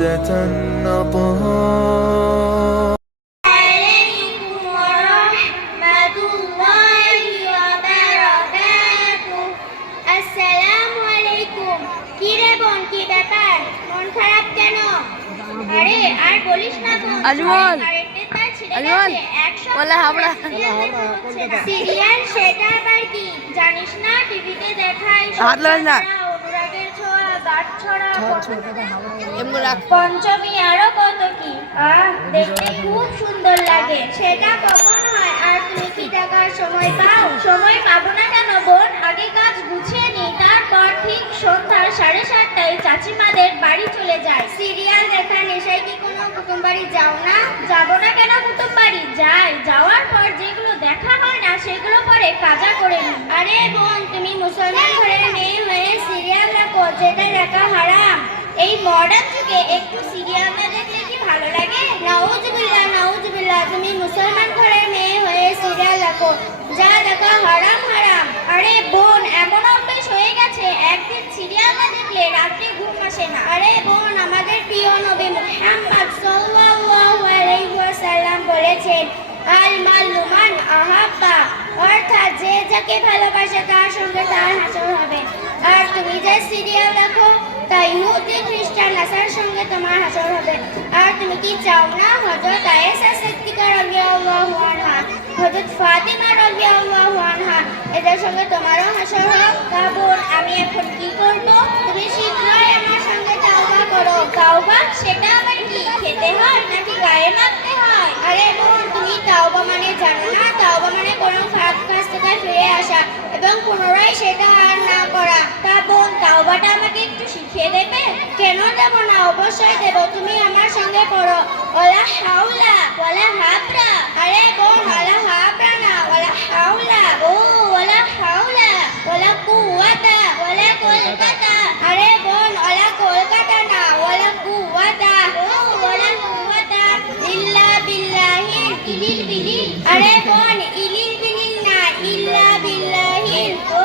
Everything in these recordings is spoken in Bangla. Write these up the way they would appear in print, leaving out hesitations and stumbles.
عقدة النطهار. عليكم ورحمة الله وبركاته. আসসালামু আলাইকুম। কি রে বোন, কি ব্যাপার, মন খারাপ কেন? আরে আর বলিস না বোন, আজমল সিরিয়াল সেটা আবার কি জানিস না? টিভিতে দেখায় অনুরাগের ছোঁয়া, গাঁটছড়া, পঞ্চমী আরো কত কি। দেখতে খুব সুন্দর লাগে। সেটা কখন হয়? আর তুমি কি দেখার সময় পাও? সময় পাবো না কেন বোন, আগে কাজ গুছিয়ে নি, তারপর ঠিক সন্ধ্যা 7:30টায় চাচিমাদের বাড়ি চলে যায়। সিরিয়াল দেখার নেশায় কি কোনো কুটুম বাড়ি যাও না? যাবো না কেন কুটুম বাড়ি? যাই, যাওয়ার পর যেগুলো দেখা হয় না সেগুলো পরে কাজা করে নি। আরে বোন, তুমি মুসলমান ঘরের মেয়ে হয়ে সিরিয়াল দেখো, যেটা দেখা হারাম। এই মডার্ন যুগে একটু সিরিয়াল না দেখলে কি ভালো লাগে? নাউজুবিল্লাহ নাউজুবিল্লাহ, তুমি মুসলমান ঘরের মেয়ে হয়ে সিরিয়াল দেখো, যা দেখা হারাম হারাম। আরে বোন, এমন অভ্যেস হয়ে গেছে একদিন সিরিয়াল না দেখলে রাত্রে ঘুম আসে না। আরে বোন, আমাদের প্রিয় নবী মুহাম্মদ সাল্লাল্লাহু আলাইহি ওয়াসাল্লাম বলেছেন, আল মালু মান আহাব্বা, অর্থাৎ যে যাকে ভালোবাসে তার সঙ্গে তার হাসর হবে। আর তুমি যে সিরিয়াল দেখো তা ইহুদি খ্রিস্টান নাসার সঙ্গে তোমার হাসর হবে। আর তুমি কি চাও না হযরত আয়েশা সিদ্দিকা রাদিয়াল্লাহু আনহা, হযরত ফাতিমা রাদিয়াল্লাহু আনহা এদের সঙ্গে তোমারও হাসর হোক? তা বোন, আমি এখন কি করব? তুমি শীঘ্রই আমার সঙ্গে তাওবা করো। তাওবা সেটা আবার কি? খেতে হয় নাকি গায়ে মাখতে হয়? আরে বোন, তুমি তাওবা মানে জানো না? তাওবা মানে কোনো খারাপ কাজ থেকে ফিরে আসা এবং পুনরায় সেটা আর না করা। তা বোন, তাওবাটা আমাকে একটু শিখিয়ে দেবে? কেন দেব না, অবশ্যই দেব। তুমি আমার সঙ্গে পড়ো, ওয়ালা হাওলা ওয়ালা হাবরা। আরে বোন, ওয়ালা হাবরা না, ওয়ালা হাওলা। ও ওয়ালা হাওলা ওয়ালা কুওয়াতা ওয়ালা কলকাতা। আরে বোন, ওয়ালা কলকাতা না, ওয়ালা কুওয়াতা। ও ওয়ালা কুওয়াতা ইল্লা বিল্লাহি ইলিল বিলিল। আরে বোন, ইলিল বিলিল না, ইল্লা বিল্লাহি। ও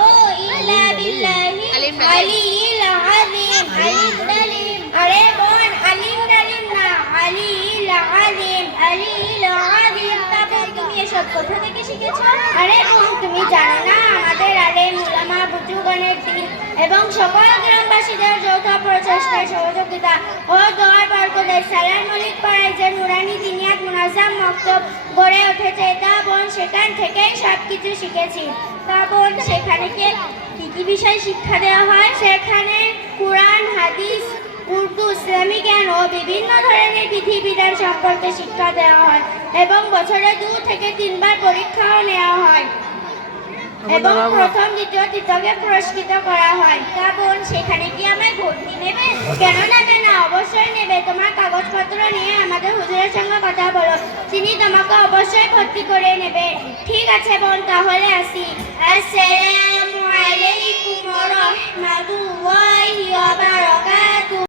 ইল্লা বিল্লাহি আলিল আযীম, আলিল ডালিম। আরে বোন, আলিম ডালিম না, আলিল আযীম, আলিল আযীম। তা বোন, তুমি এসব কোথা থেকে শিখেছো? আরে বোন, তুমি জানো না আমাদের আলেম উলামা বুজুর্গণের দিন এবং সকল গ্রামবাসীদের যৌথ প্রচেষ্টায় সহযোগিতা ও দোয়ার বরকতে সালার মলিক পাড়ায় যে নুরানি দিনিয়াত মুনাজ্জাম মক্তব গড়ে উঠেছে, তা বোন সেখান থেকেই সবকিছু শিখেছি। তা বোন, সেখানে কি কি বিষয় শিক্ষা দেওয়া হয়? সেখানে কুরআন, হাদিস, উর্দু, ইসলামী জ্ঞান ও বিভিন্ন ধরনের বিধিবিধান সম্পর্কে শিক্ষা দেওয়া হয় এবং বছরে 2 থেকে 3 বার পরীক্ষাও নেওয়া হয় এবং প্রথম, দ্বিতীয়, তৃতীয়কে পুরস্কৃত করা হয়। তা বোন, সেখানে কি আমায় ভর্তি নেবে? কেন নেবে না, অবশ্যই নেবে। তোমার কাগজপত্র নিয়ে আমাদের হুজুরের সঙ্গে কথা বলো, তিনি তোমাকে অবশ্যই ভর্তি করে নেবে। ঠিক আছে বোন, তাহলে আসি। আসসালামু আলাইকুম ওয়া রাহমাতুল্লাহি ওয়া বারাকাতুহু।